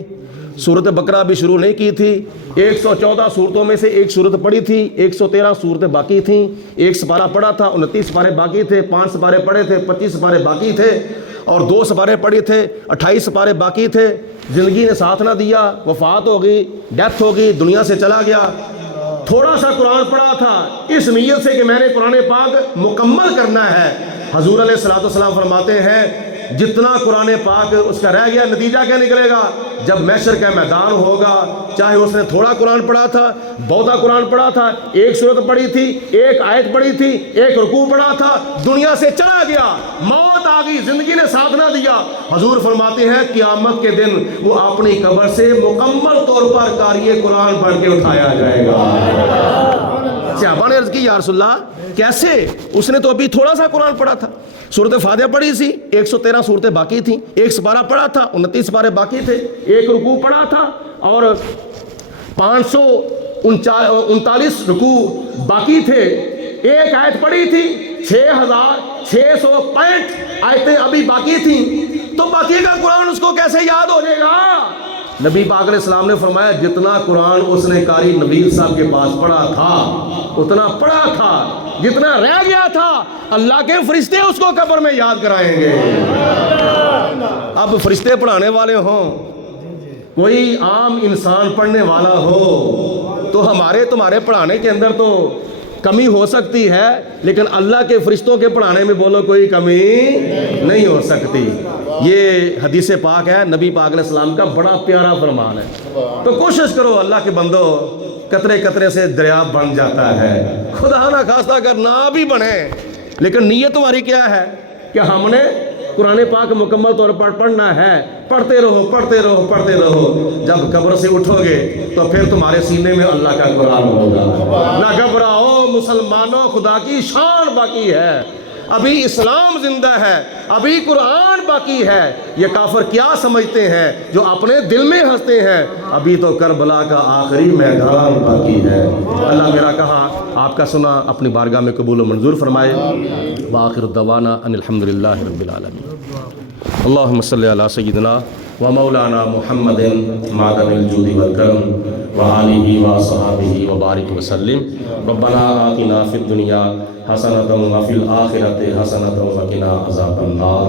سورۃ بقرہ بھی شروع نہیں کی تھی، 114 صورتوں میں سے ایک صورت پڑھی تھی، 113 صورتیں باقی تھیں، ایک سپارہ پڑھا تھا، 29 سپارے باقی تھے، 5 سپارے پڑھے تھے، 25 سپارے باقی تھے، اور 2 سپارے پڑھے تھے، 28 سپارے باقی تھے، زندگی نے ساتھ نہ دیا، وفات ہو گئی، ڈیتھ ہو گئی، دنیا سے چلا گیا، تھوڑا سا قرآن پڑھا تھا اس نیت سے کہ میں نے قرآن پاک مکمل کرنا ہے۔ حضور علیہ السلام فرماتے ہیں جتنا قرآن پاک اس کا رہ گیا، نتیجہ کیا نکلے گا؟ جب محشر کا میدان ہوگا، چاہے اس نے تھوڑا قرآن پڑھا تھا، بہتا قرآن پڑھا تھا، ایک سورت پڑھی تھی، ایک آیت پڑھی تھی، ایک رکوع پڑھا تھا، دنیا سے چلا گیا، موت آ گئی، زندگی نے ساتھ نہ دیا، حضور فرماتے ہیں قیامت کے دن وہ اپنی قبر سے مکمل طور پر قاری قرآن پڑھ کے اٹھایا جائے گا۔ صحابہ نے عرض کی یا رسول اللہ کیسے؟ اس نے تو ابھی تھوڑا سا قرآن پڑھا تھا، سورۃ فاتحہ پڑھی تھی، 113 صورتیں باقی تھیں، ایک سپارہ پڑھا تھا، 29 سپارے باقی تھے، ایک رکوع پڑھا تھا اور 539 رکوع باقی تھے، ایک آیت پڑھی تھی، 6665 آیتیں ابھی باقی تھیں، تو باقی کا قرآن اس کو کیسے یاد ہو جائے گا؟ نبی پاک علیہ السلام نے فرمایا جتنا قرآن اس نے قاری نوید صاحب کے پاس پڑھا تھا اتنا پڑھا تھا، جتنا رہ گیا تھا اللہ کے فرشتے اس کو قبر میں یاد کرائیں گے۔ اب فرشتے پڑھانے والے ہوں، کوئی عام انسان پڑھنے والا ہو، تو ہمارے تمہارے پڑھانے کے اندر تو کمی ہو سکتی ہے، لیکن اللہ کے فرشتوں کے پڑھانے میں بولو کوئی کمی نہیں ہو سکتی۔ یہ حدیث پاک ہے، نبی پاک علیہ السلام کا بڑا پیارا فرمان ہے۔ تو کوشش کرو اللہ کے بندو، قطرے قطرے سے دریا بن جاتا ہے، خدا نہ خواستہ اگر نہ بھی بنے، لیکن نیت تمہاری کیا ہے کہ ہم نے قرآن پاک مکمل طور پر پڑھنا ہے، پڑھتے رہو پڑھتے رہو پڑھتے رہو، جب قبر سے اٹھو گے تو پھر تمہارے سینے میں اللہ کا قرآن ہوگا۔ نہ گھبراؤ مسلمانوں، خدا کی شان باقی ہے، ابھی اسلام زندہ ہے، ابھی قرآن باقی ہے۔ یہ کافر کیا سمجھتے ہیں جو اپنے دل میں ہنستے ہیں، ابھی تو کربلا کا آخری میدان باقی ہے۔ اللہ میرا کہا آپ کا سنا اپنی بارگاہ میں قبول و منظور فرمائے۔ وآخر دعوانا ان الحمدللہ رب العالمین۔ اللہم صلی علی سیدنا و مولانا محمد معدن الجود والکرم وآلہ وصحابہ وبارک وسلم۔ ربنا آتنا فی الدنیا حسنۃ وفی الآخرۃ حسنۃ وقنا عذاب النار۔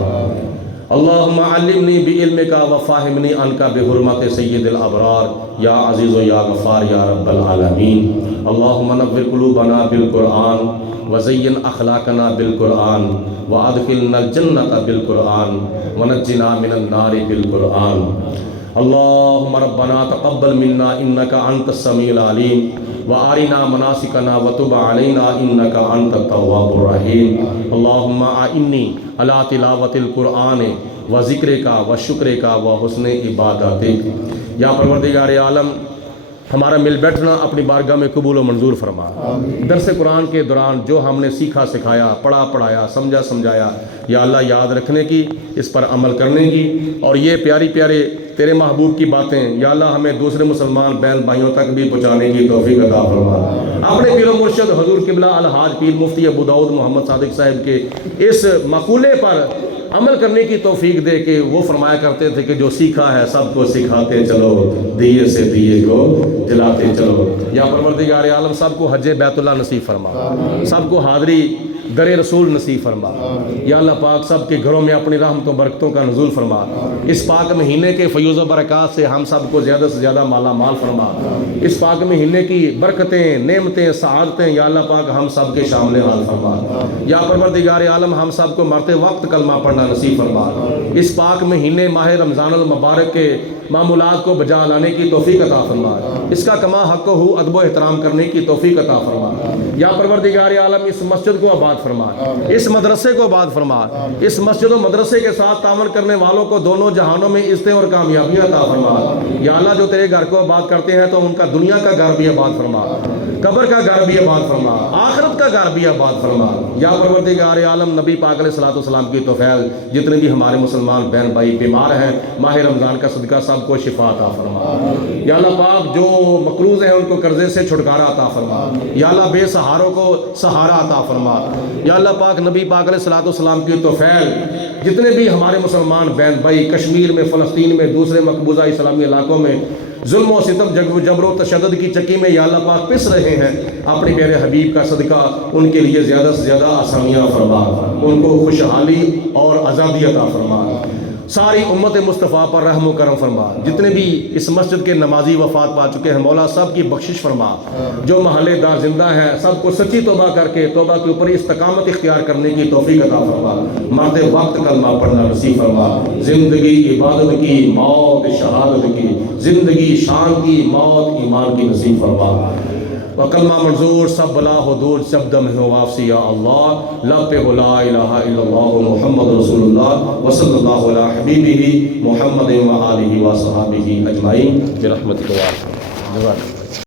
اللہم علمنی بعلمک وفہمنی عنک بحرمت سید الابرار یا عزیز و یا غفار یا رب العالمین۔ اللہم نور قلوبنا بالقرآن وزین اخلاقنا بالقرآن وادخلنا الجنۃ بالقرآن ونجنا من النار بالقرآن۔ اللہم ربنا تقبل منا انک انت السمیع العلیم وارنا مناسکنا وتب علینا انک انت التواب الرحیم۔ اللہم اعنی علی تلاوت القرآن وذکرک وشکرک وحسن عبادتک۔ یا پروردگار عالم ہمارا مل بیٹھنا اپنی بارگاہ میں قبول و منظور فرما۔ درس قرآن کے دوران جو ہم نے سیکھا سکھایا، پڑھا پڑھایا، سمجھا سمجھایا، یا اللہ یاد رکھنے کی، اس پر عمل کرنے کی، اور یہ پیاری پیارے تیرے محبوب کی باتیں یا اللہ ہمیں دوسرے مسلمان بہن بھائیوں تک بھی پہنچانے کی توفیق عطا فرما۔ اپنے پیر و مرشد حضور قبلہ الحاج پیر مفتی ابو داؤد محمد صادق صاحب کے اس مقولے پر عمل کرنے کی توفیق دے کہ وہ فرمایا کرتے تھے کہ جو سیکھا ہے سب کو سکھاتے چلو، دیے سے دیے کو جلاتے چلو۔ یا پروردگار عالم سب کو حج بیت اللہ نصیب فرما، سب کو حاضری در رسول نصیب فرما۔ یا اللہ پاک سب کے گھروں میں اپنی رحمت و برکتوں کا نزول فرما۔ اس پاک مہینے کے فیوز و برکات سے ہم سب کو زیادہ سے زیادہ مالا مال فرما۔ اس پاک مہینے کی برکتیں، نعمتیں، سعادتیں یا اللہ پاک ہم سب کے شامل حال فرما۔ یا پروردگار عالم ہم سب کو مرتے وقت کلمہ پڑھنا نصیب فرما۔ اس پاک مہینے ماہ رمضان المبارک کے معمولات کو بجا لانے کی توفیق عطا فرما، اس کا کما حق ہو ادب و احترام کرنے کی توفیق عطا فرما۔ یا پروردگار عالم اس مسجد کو آباد فرما، اس مدرسے کو آباد فرما، اس مسجد و مدرسے کے ساتھ تعاون کرنے والوں کو دونوں جہانوں میں عزتیں اور کامیابیاں عطا فرما۔ یا اللہ جو تیرے گھر کو آباد کرتے ہیں تو ان کا دنیا کا گھر بھی آباد فرما، قبر کا گھر بھی آباد فرما، آخرت کا گھر بھی آباد فرما۔ یا پروردگار عالم نبی پاک علیہ الصلوۃ والسلام کی توفیق جتنے بھی ہمارے مسلمان بہن بھائی بیمار ہیں ماہ رمضان کا صدقہ سب کو شفا عطا فرما۔ یا اللہ پاک جو مقروض ہیں ان کو قرضے سے چھٹکارا عطا فرما۔ یا اللہ بے سہاروں کو سہارا عطا فرما۔ یا اللہ پاک نبی پاک علیہ الصلوۃ والسلام کی توفیق جتنے بھی ہمارے مسلمان بہن بھائی کشمیر میں، فلسطین میں، دوسرے مقبوضہ اسلامی علاقوں میں ظلم و ستم، جبر و تشدد کی چکی میں یا اللہ پاک پس رہے ہیں، اپنے پیارے حبیب کا صدقہ ان کے لیے زیادہ سے زیادہ آسانیاں فرما، ان کو خوشحالی اور آزادی عطا فرما۔ ساری امت مصطفیٰ پر رحم و کرم فرما۔ جتنے بھی اس مسجد کے نمازی وفات پا چکے ہیں مولا سب کی بخشش فرما۔ جو محلے دار زندہ ہیں سب کو سچی توبہ کر کے توبہ کے اوپر استقامت اختیار کرنے کی توفیق عطا فرما۔ مرتے وقت کلمہ پڑھنا نصیب فرما۔ زندگی عبادت کی، موت شہادت کی، زندگی شان کی، موت ایمان کی نصیب فرما۔ وکلمہ منظور سب بلا حدود سب دم ہو واپسی یا اللہ، لب پہ لا الہ الا اللہ محمد رسول اللہ وصلی اللہ علیہ حبیبہ محمد و آلہ و صحابہ اجمعین برحمتک یا ارحم الراحمین۔